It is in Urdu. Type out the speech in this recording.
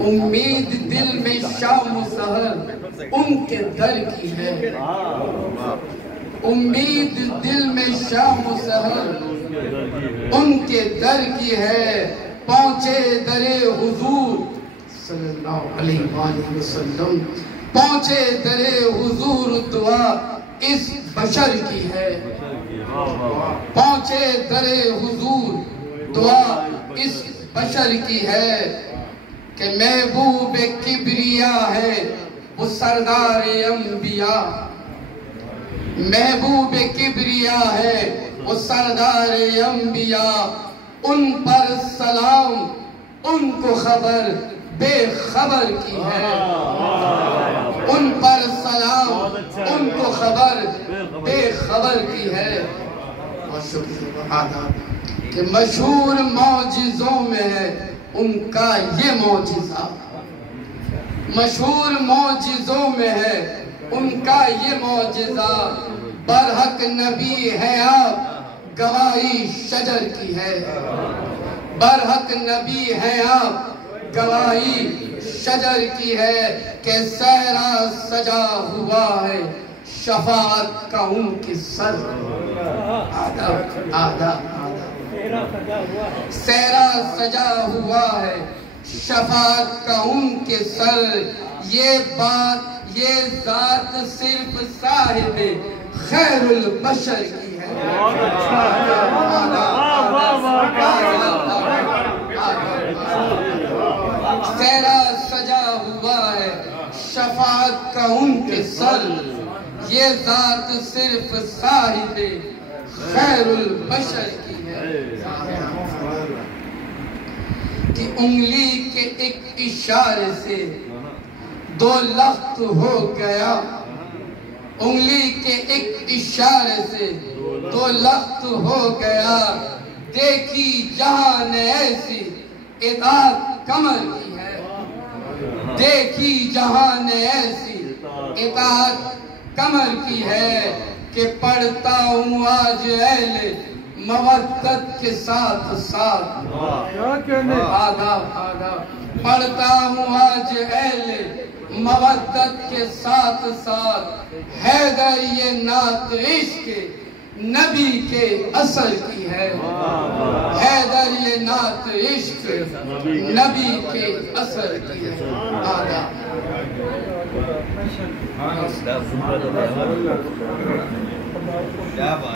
امید دل میں شام و سحر ان کے در کی ہے، امید دل میں شام و سحر ان کے در کی ہے، پہنچے در حضور صلی اللہ علیہ وآلہ وسلم، پہنچے در حضور دعا اس بشر کی ہے، پہنچے در حضور دعا اس بشر کی ہے، کہ محبوب کبریاء ہے وہ سردار انبیاء، محبوب کبریاء ہے وہ سردار انبیاء، ان پر سلام ان کو خبر بے خبر کی ہے، ان پر سلام ان کو خبر بے خبر کی ہے۔ اور شکر آداب کہ مشہور معجزوں میں ہے ان کا یہ معجزہ، مشہور معجزوں میں ہے ان کا یہ معجزہ، برحق نبی ہے آپ گواہی شجر کی ہے، برحق نبی ہے آپ گواہی شجر کی ہے، کہ صحرا سجا ہوا ہے شفاعت کا ان کی سر، آداب آداب صحرا سجا ہوا ہے شفاعت کا ان کے سر، یہ بات یہ ذات صرف صاحب خیر البشر کی ہے، صحرا سجا ہوا ہے شفاعت کا ان کے سر، یہ ذات صرف صاحب خیر البشر کی ہے، کہ انگلی کے ایک اشارے سے دو لخت ہو گیا، انگلی کے ایک اشارے سے دو لخت ہو گیا، دیکھی جہاں نے ایسی اطاعت کمر کی ہے، دیکھی جہاں نے ایسی اطاعت کمر کی ہے، کہ پڑھتا ہوں آج اہل مودت کے ساتھ ساتھ، پڑھتا ہوں آج اہل مودت کے ساتھ ساتھ، حیدر یہ نعت عشق نبی کے اثر کی ہے، حیدر یہ نعت عشق نبی کے اثر کی ہے، آدھا